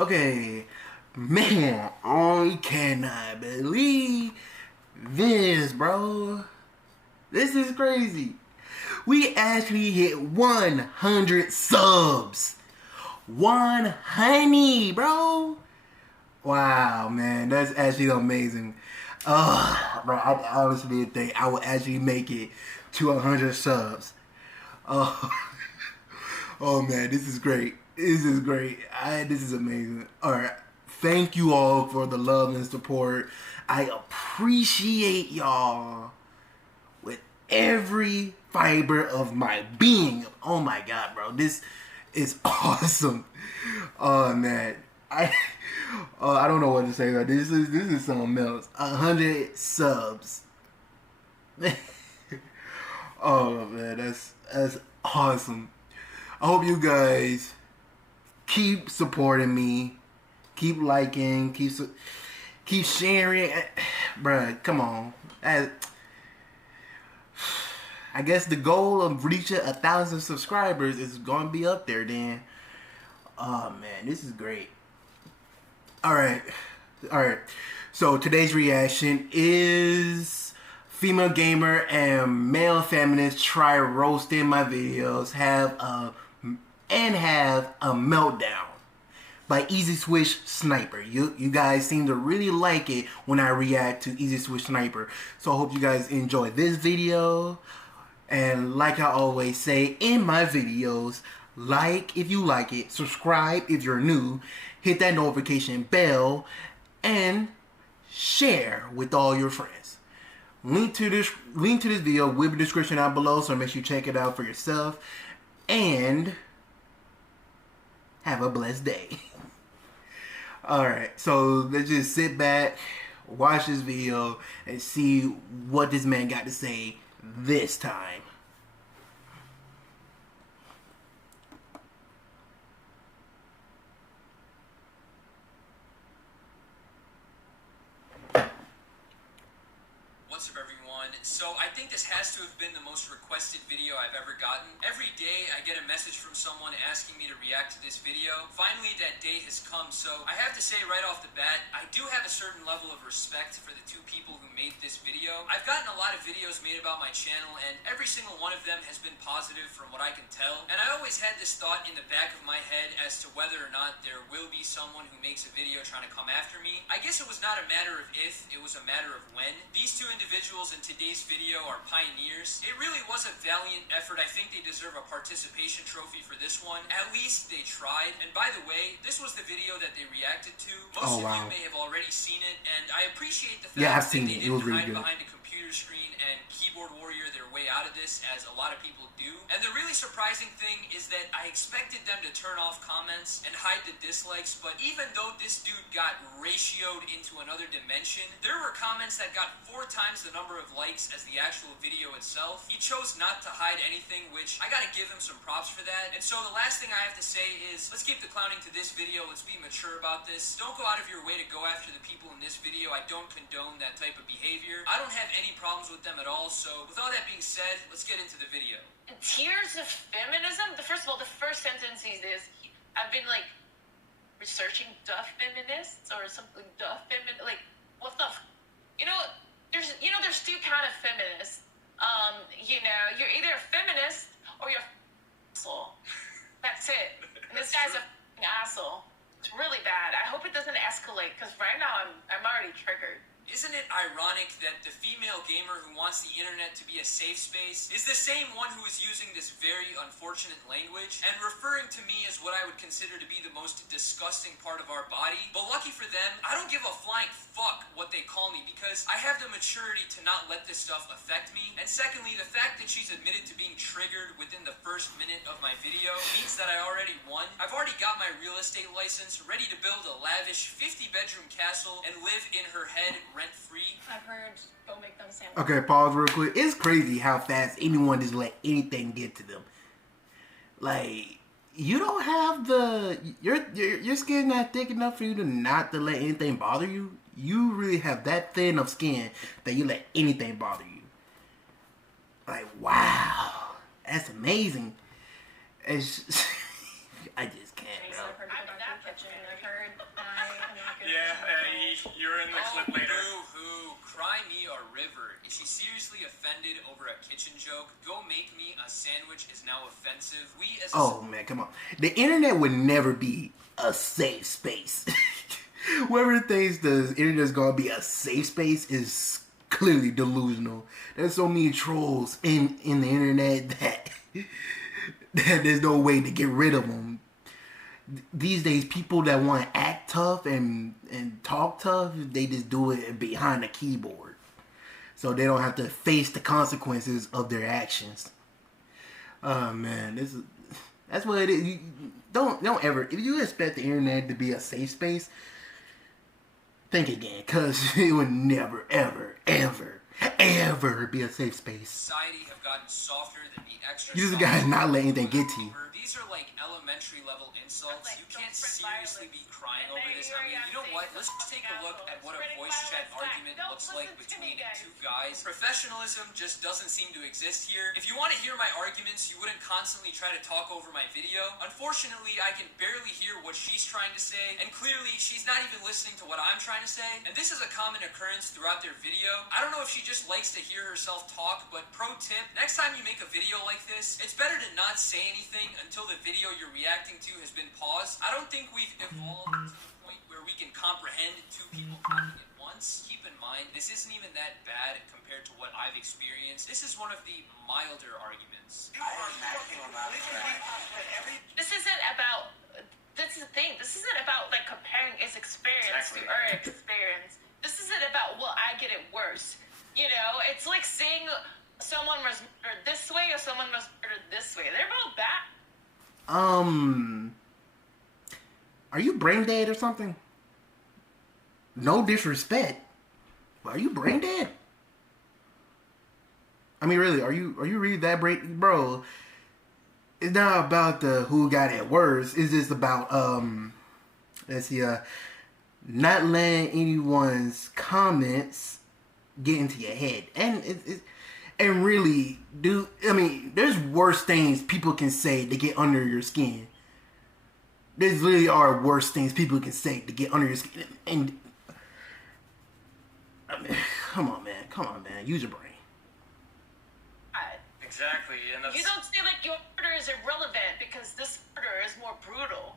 Okay, man, I cannot believe this, bro. This is crazy. We actually hit 100 subs. 100, bro. Wow, man, that's actually amazing. Bro, I honestly didn't think I would actually make it to 100 subs. Oh, oh man, this is great. This is great. This is amazing. All right, thank you all for the love and support. I appreciate y'all with every fiber of my being. Oh my god, bro, this is awesome. Oh man, I don't know what to say. Like, this is something else. 100 subs. Oh man, that's awesome. I hope you guys keep supporting me, keep liking, keep sharing. Bruh, come on. I guess the goal of reaching 1,000 subscribers is gonna be up there then. Oh man, this is great. Alright. So today's reaction is female gamer and male feminist try roasting my videos, have a meltdown by Easy Switch Sniper. You guys seem to really like it when I react to Easy Switch Sniper. So I hope you guys enjoy this video. And like I always say in my videos, like if you like it, subscribe if you're new, hit that notification bell, and share with all your friends. Link to this video will be in the description down below, so make sure you check it out for yourself. And have a blessed day. Alright, so let's just sit back, watch this video, and see what this man got to say this time. What's up, everyone? So I think this has to have been the most requested video I've ever gotten. Every day I get a message from someone asking me to react to this video. Finally that day has come, so I have to say right off the bat, I do have a certain level of respect for the two people who made this video. I've gotten a lot of videos made about my channel, and every single one of them has been positive from what I can tell. And I always had this thought in the back of my head as to whether or not there will be someone who makes a video trying to come after me. I guess it was not a matter of if, it was a matter of when. These two individuals in today's video are pioneers. It really was a valiant effort. I think they deserve a participation trophy for this one. At least they tried. And by the way, this was the video that they reacted to. Most of you may have already seen it, and I appreciate the fact that they didn't hide behind a computer screen and keyboard warrior their way out of this, as a lot of people do. And the really surprising thing is that I expected them to turn off comments and hide the dislikes, but even though this dude got ratioed into another dimension, there were comments that got 4 times the number of likes as the actual video itself. He chose not to hide anything, which I gotta give him some props for that. And so the last thing I have to say is, let's keep the clowning to this video, let's be mature about this. Don't go out of your way to go after the people in this video. I don't condone that type of behavior. I don't have any problems with them at all, so with all that being said, let's get into the video. Tears of feminism? First of all, the first sentence is, I've been like researching duh feminists or something, like, what the there's 2 kind of feminists. You're either a feminist or you're a asshole. That's it. And this guy's a asshole. It's really bad. I hope it doesn't escalate, because right now I'm already triggered. Isn't it ironic that the female gamer who wants the internet to be a safe space is the same one who is using this very unfortunate language and referring to me as what I would consider to be the most disgusting part of our body? But lucky for them, I don't give a flying fuck what they call me, because I have the maturity to not let this stuff affect me. And secondly, the fact that she's admitted to being triggered within the first minute of my video means that I already won. I've already got my real estate license, ready to build a lavish 50-bedroom castle and live in her head rent-free. I've heard, don't make them sound. Okay, pause real quick. It's crazy how fast anyone just let anything get to them. Like, you don't have your skin not thick enough for you to not to let anything bother you. You really have that thin of skin that you let anything bother you. Like, wow, that's amazing. It's just, I just can't, bro. I've heard You're in the clip later. Boo-hoo. Cry me a river. Is she seriously offended over a kitchen joke? Go make me a sandwich is now offensive. We as Oh man, come on. The internet would never be a safe space. Whoever thinks the internet is gonna be a safe space is clearly delusional. There's so many trolls in the internet that there's no way to get rid of them. These days, people that want to act tough and talk tough, they just do it behind the keyboard, so they don't have to face the consequences of their actions. Oh man, that's what it is. Don't ever, if you expect the internet to be a safe space, think again, cause it would never, ever, ever, ever be a safe space. Society have gotten softer than the extra. You just guys not let anything get to you. These are like elementary level insults. You can't seriously be crying over this. I mean, you know what? Let's take a look at what a voice chat argument looks like between two guys. Professionalism just doesn't seem to exist here. If you want to hear my arguments, you wouldn't constantly try to talk over my video. Unfortunately, I can barely hear what she's trying to say, and clearly she's not even listening to what I'm trying to say. And this is a common occurrence throughout their video. I don't know if she just likes to hear herself talk, but pro tip, next time you make a video like this, it's better to not say anything until the video you're reacting to has been paused. I don't think we've evolved to the point where we can comprehend two people talking at once. Keep in mind, this isn't even that bad compared to what I've experienced. This is one of the milder arguments. This isn't about. This is the thing. This isn't about like comparing his experience to our experience. This isn't about, well, I get it worse. You know, it's like saying someone was murdered this way or someone was murdered this way. They're both bad. Are you brain dead or something? No disrespect, but are you brain dead? I mean, really, are you really that brain, bro? It's not about the who got it worse. It's just about let's see, not letting anyone's comments get into your head, and really, dude. I mean, there's worse things people can say to get under your skin. There really are worse things people can say to get under your skin. And I mean, come on, man. Use your brain. Exactly, and that's... You don't say like your murder is irrelevant because this murder is more brutal.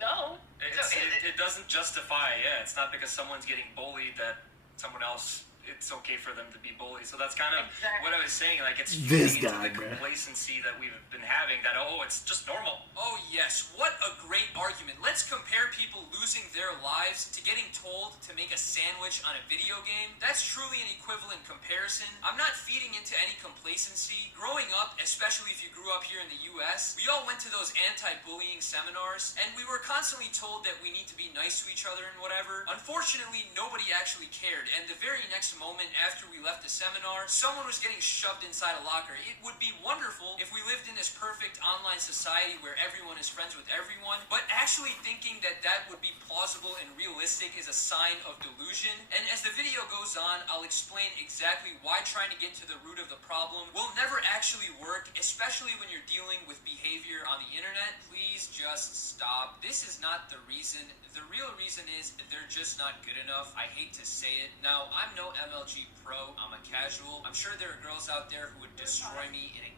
No. It doesn't justify, it's not because someone's getting bullied that someone else, it's okay for them to be bullied. So that's kind of what I was saying, like it's feeding into the complacency that we've been having, that, it's just normal. Oh yes, what a great argument. Let's compare people losing their lives to getting told to make a sandwich on a video game. That's truly an equivalent comparison. I'm not feeding into any complacency. Growing up, especially if you grew up here in the US, we all went to those anti-bullying seminars, and we were constantly told that we need to be nice to each other and whatever. Unfortunately, nobody actually cared, and the very next moment after we left the seminar, someone was getting shoved inside a locker. It would be wonderful if we lived in this perfect online society where everyone is friends with everyone, but actually thinking that that would be plausible and realistic is a sign of delusion. And as the video goes on, I'll explain exactly why trying to get to the root of the problem will never actually work, especially when you're dealing with behavior on the internet. Please just stop. This is not the reason. The real reason is they're just not good enough. I hate to say it. Now, I'm no MLG pro. I'm a casual. I'm sure there are girls out there who would destroy me in a...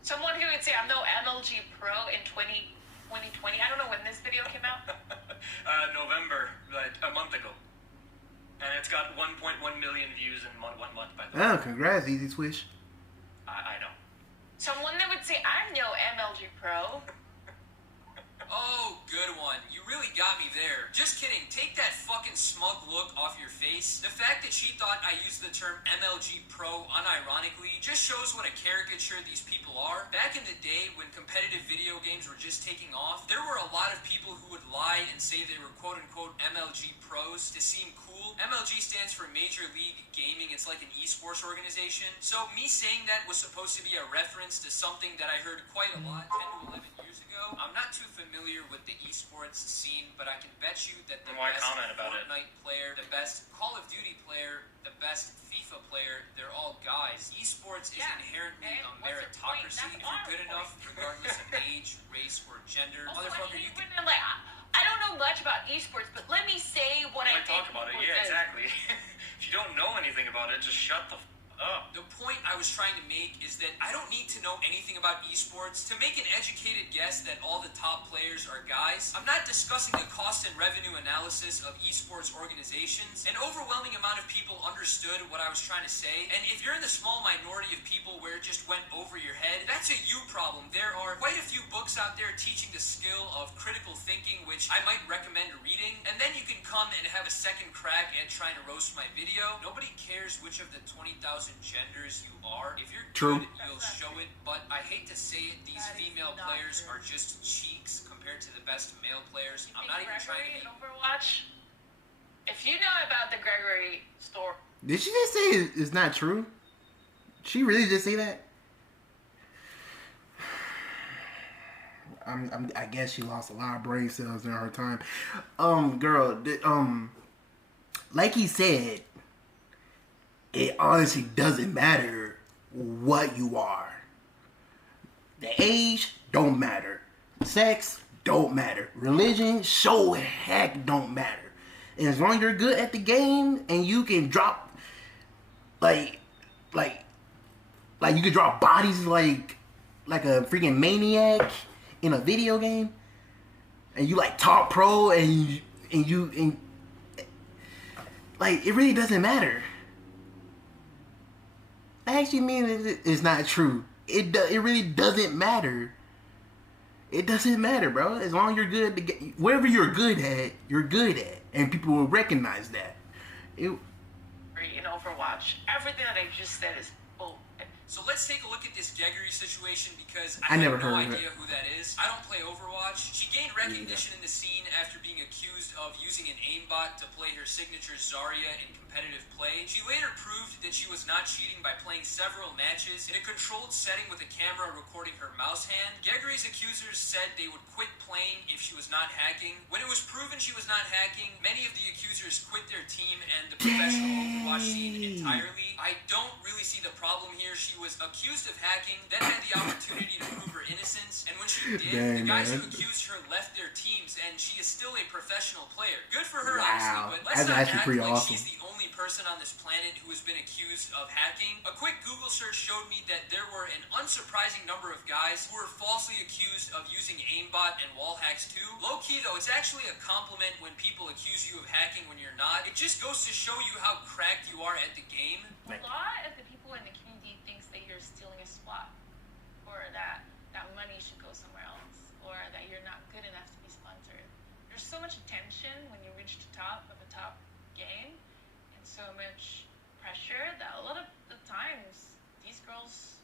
Someone who would say I'm no MLG pro in 2020. I don't know when this video came out. November, like a month ago. And it's got 1.1 million views in 1 month, by the way. Oh, congrats, Easy Swish. I know. Someone that would say I'm no MLG pro. Oh, good one. You really got me there. Just kidding. Take that fucking smug look off your face. The fact that she thought I used the term MLG Pro unironically just shows what a caricature these people are. Back in the day when competitive video games were just taking off, there were a lot of people who would lie and say they were quote-unquote MLG pros to seem cool. MLG stands for Major League Gaming. It's like an esports organization. So me saying that was supposed to be a reference to something that I heard quite a lot 10 to 11 years ago. I'm not too familiar with the esports scene, but I can bet you that the best Fortnite player, the best Call of Duty player, the best FIFA player, they're all guys. Esports is inherently a meritocracy. If you're good enough, regardless of age, race, or gender, Also, motherfucker, you can... like, I don't know much about esports, but let me say what I think. Talk about it. Yeah, exactly. If you don't know anything about it, just shut the up. The point I was trying to make is that I don't need to know anything about esports to make an educated guess that all the top players are guys. I'm not discussing the cost and revenue analysis of esports organizations. An overwhelming amount of people understood what I was trying to say, and if you're in the small minority of people where it just went over your head, that's a you problem. There are quite a few books out there teaching the skill of critical thinking, which I might recommend reading, and then you can come and have a second crack at trying to roast my video. Nobody cares which of the 20,000 genders you are. If you're good, you'll show it, but I hate to say it, these female players are just cheeks compared to the best male players. I'm not even trying to be... Overwatch? If you know about the Gregory story... Did she just say it's not true? She really just say that? I guess she lost a lot of brain cells during her time. Girl, like he said, it honestly doesn't matter what you are. The age don't matter. Sex don't matter. Religion sure heck don't matter. And as long as you're good at the game and you can drop like you can drop bodies like a freaking maniac in a video game, and you like top pro and like it really doesn't matter. I actually mean it's not true. It really doesn't matter. It doesn't matter, bro. As long as you're good, wherever you're good at, and people will recognize that. In Overwatch, everything that I just said is bull. So let's take a look at this Gregory situation because I have no idea who that is. I don't play Overwatch. She gained recognition in the scene after being accused of using an aimbot to play her signature Zarya in competitive play. She later proved that she was not cheating by playing several matches in a controlled setting with a camera recording her mouse hand. Gregory's accusers said they would quit playing if she was not hacking. When it was proven she was not hacking, many of the accusers quit their team and the professional Overwatch scene entirely. I don't really see the problem here. She was accused of hacking, then had the opportunity to prove her innocence, and when she did, the guys who accused her left their teams, and she is still a professional player. Good for her, honestly, but let's not act like she's the only person on this planet who has been accused of hacking. A quick Google search showed me that there were an unsurprising number of guys who were falsely accused of using aimbot and wall hacks too. Low-key though, it's actually a compliment when people accuse you of hacking when you're not. It just goes to show you how cracked you are at the game. A lot of the people in the community thinks that you're stealing a spot, or that money should go somewhere else, or that you're not good enough to be sponsored. There's so much attention when you reach the top of a top game, and so much pressure that a lot of the times these girls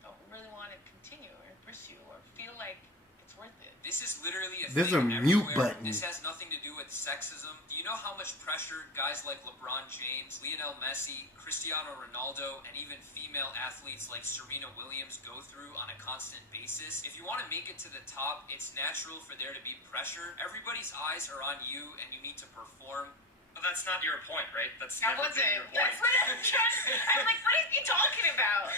don't really want to continue or pursue or feel like it's worth it. This is literally There's a mute button. This has nothing to do with sexism. Do you know how much pressure guys like LeBron James, Lionel Messi, Cristiano Ronaldo, and even female athletes like Serena Williams go through on a constant basis? If you want to make it to the top, it's natural for there to be pressure. Everybody's eyes are on you and you need to perform. But that's not your point, right? That wasn't your point. That's what I'm trying. I'm like, what is he talking about?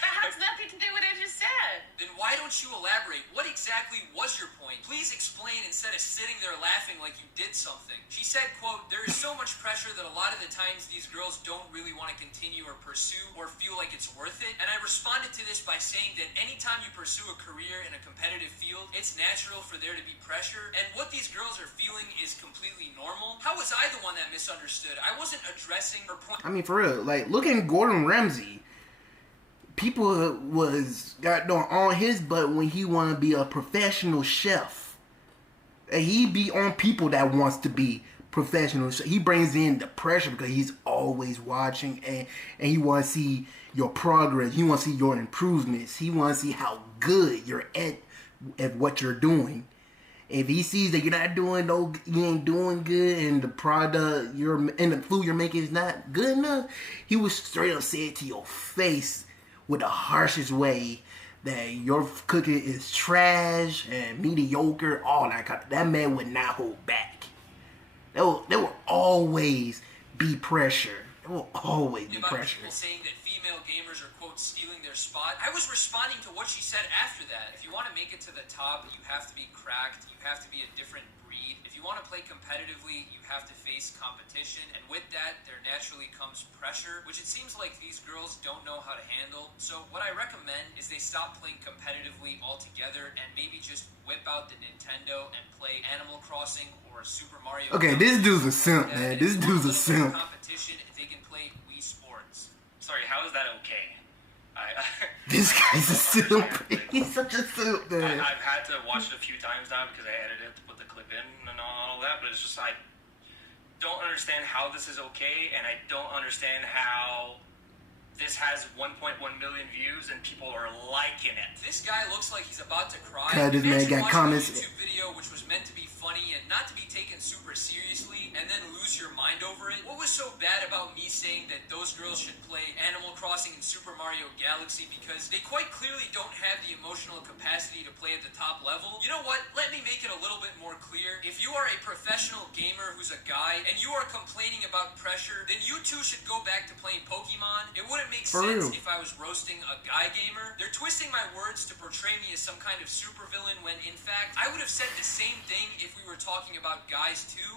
That has nothing to do with what I just said. Then why don't you elaborate? What exactly was your point? Please explain instead of sitting there laughing like you did something. She said, quote, "There is so much pressure that a lot of the times these girls don't really want to continue or pursue or feel like it's worth it." And I responded to this by saying that anytime you pursue a career in a competitive field, it's natural for there to be pressure. And what these girls are feeling is completely normal. How was I the one that misunderstood? I wasn't addressing her point. I mean, for real, like, look at Gordon Ramsay. People got on his butt when he want to be a professional chef. And he be on people that wants to be professional. He brings in the pressure because he's always watching, and he want to see your progress. He want to see your improvements. He want to see how good you're at what you're doing. If he sees that you're not doing you ain't doing good, and the product and the food you're making is not good enough, he would straight up say it to your face with the harshest way that your cooking is trash and mediocre, all that kind of. That man would not hold back. There will always be pressure. It will always be about pressure. people saying that female gamers are, quote, stealing their spot. I was responding to what she said after that. If you want to make it to the top, you have to be cracked. You have to be a different breed. If you want to play competitively, you have to face competition. And with that, there naturally comes pressure, which it seems like these girls don't know how to handle. So what I recommend is they stop playing competitively altogether and maybe just whip out the Nintendo and play Animal Crossing or Super Mario. Okay, this dude's a simp, man. This dude's a simp. Competition, if they can play Wii Sports. Sorry, how is that okay? This guy's a simp. He's such a simp, man. I've had to watch it a few times now because I edited it to put the clip in and all that, but it's just I don't understand how this is okay, and I don't understand how this has 1.1 million views and people are liking it. This guy looks like he's about to cry. This man got comments. A YouTube video which was meant to be funny and not to be taken super seriously, and then lose your mind over it. What was so bad about me saying that those girls should play Animal Crossing and Super Mario Galaxy because they quite clearly don't have the emotional capacity to play at the top level? You know what? Let me make it a little bit more clear. If you are a professional gamer who's a guy and you are complaining about pressure, then you too should go back to playing Pokemon. It wouldn't make sense if I was roasting a guy gamer. They're twisting my words to portray me as some kind of supervillain when in fact I would have said the same thing if we were talking about guys too.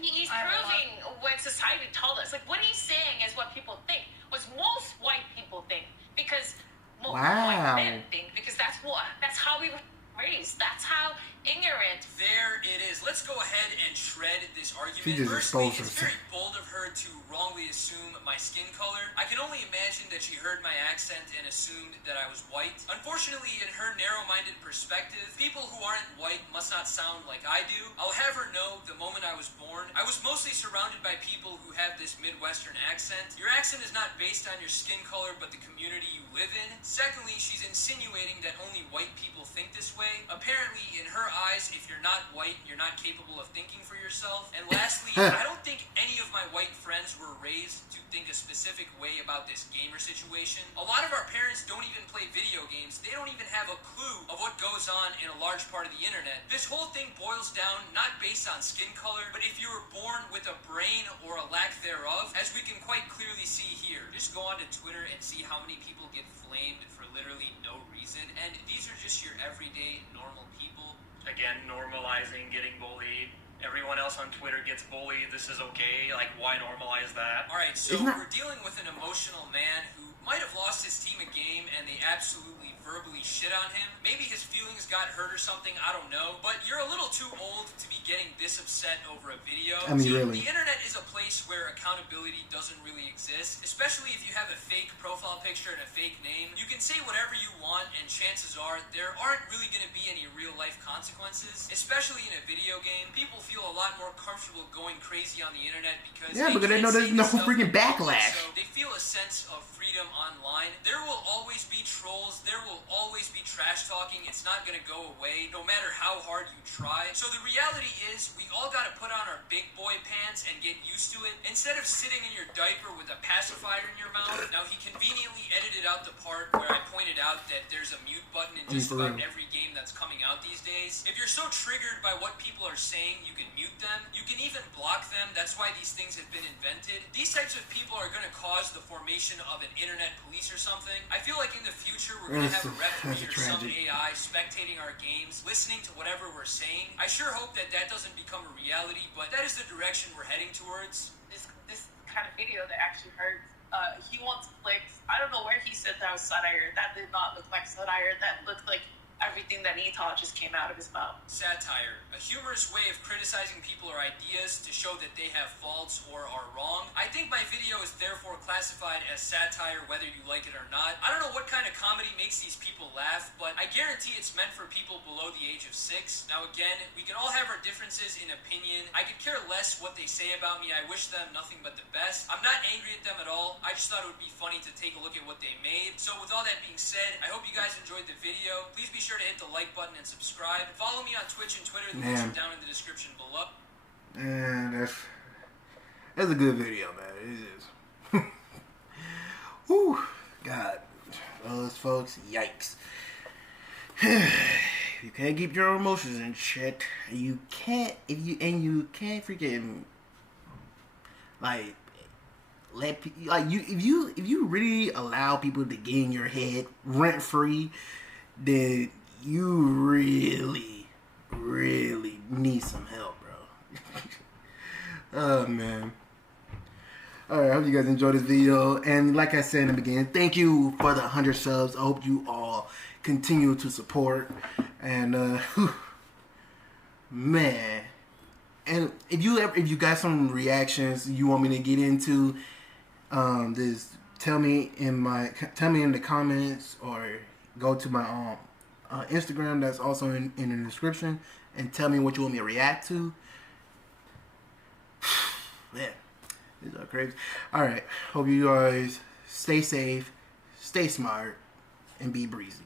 He's proving what society told us. Like what he's saying is what people think. What most white people think. Because white men think. Because that's how we were raised. That's how ignorant. There it is. Let's go ahead and shred this argument. She just Firstly, exposed it's herself. very bold of her to wrongly assume my skin color. I can only imagine that she heard my accent and assumed that I was white. Unfortunately, in her narrow-minded perspective, people who aren't white must not sound like I do. I'll have her know the moment I was born, I was mostly surrounded by people who have this Midwestern accent. Your accent is not based on your skin color, but the community you live in. Secondly, she's insinuating that only white people think this way. Apparently, in her eyes, if you're not white, you're not capable of thinking for yourself. And lastly, I don't think any of my white friends were raised to think a specific way about this gamer situation. A lot of our parents don't even play video games. They don't even have a clue of what goes on in a large part of the internet. This whole thing boils down not based on skin color, but if you were born with a brain or a lack thereof, as we can quite clearly see here. Just go onto Twitter and see how many people get flamed for literally no reason. And these are just your everyday normal people. Again, normalizing getting bullied. Everyone else on Twitter gets bullied. This is okay. Like, why normalize that? All right, so we're dealing with an emotional man who might have lost his team a game and they absolutely verbally shit on him. Maybe his feelings got hurt or something, I don't know. But you're a little too old to be getting this upset over a video. I mean, really. The internet is a place where accountability doesn't really exist, especially if you have a fake profile picture and a fake name. You can say whatever you want, and chances are there aren't really going to be any real-life consequences, especially in a video game. People feel a lot more comfortable going crazy on the internet because they know there's no freaking backlash. So they feel a sense of freedom online. There will always be trolls. There will always be trash talking. It's not going to go away, no matter how hard you try. So the reality is, we all got to put on our big boy pants and get used to it. Instead of sitting in your diaper with a pacifier in your mouth. Now, he conveniently edited out the part where I pointed out that there's a mute button in just about every game that's coming out these days. If you're so triggered by what people are saying, you can mute them. You can even block them. That's why these things have been invented. These types of people are going to cause the formation of an internet police or something. I feel like in the future we're going to have a referee or some AI spectating our games, listening to whatever we're saying. I sure hope that that doesn't become a reality, but that is the direction we're heading towards. This kind of video that actually hurts. He wants clicks. I don't know where he said that was satire. That did not look like satire. That looked like everything that he thought just came out of his mouth. Satire, a humorous way of criticizing people or ideas to show that they have faults or are wrong. I think my video is therefore classified as satire whether you like it or not. I don't know what kind of comedy makes these people laugh, but I guarantee it's meant for people below the age of 6. Now again, we can all have our differences in opinion. I could care less what they say about me. I wish them nothing but the best. I'm not angry at them at all. I just thought it would be funny to take a look at what they made. So with all that being said, I hope you guys enjoyed the video. Please be sure to hit the like button and subscribe. Follow me on Twitch and Twitter. The links are down in the description below. And that's a good video, man. It is. Whew. God. Those folks, yikes. You can't keep your emotions in check. You can't freaking, like, if you really allow people to get in your head rent free, then you really need some help, bro. Oh man. Alright, I hope you guys enjoyed this video. And like I said in the beginning, thank you for the 100 subs. I hope you all continue to support. And man. And if you got some reactions you want me to get into, just tell me in the comments, or go to my Instagram that's also in the description, and tell me what you want me to react to. Man, these are crazy. Alright, hope you guys stay safe, stay smart, and be breezy.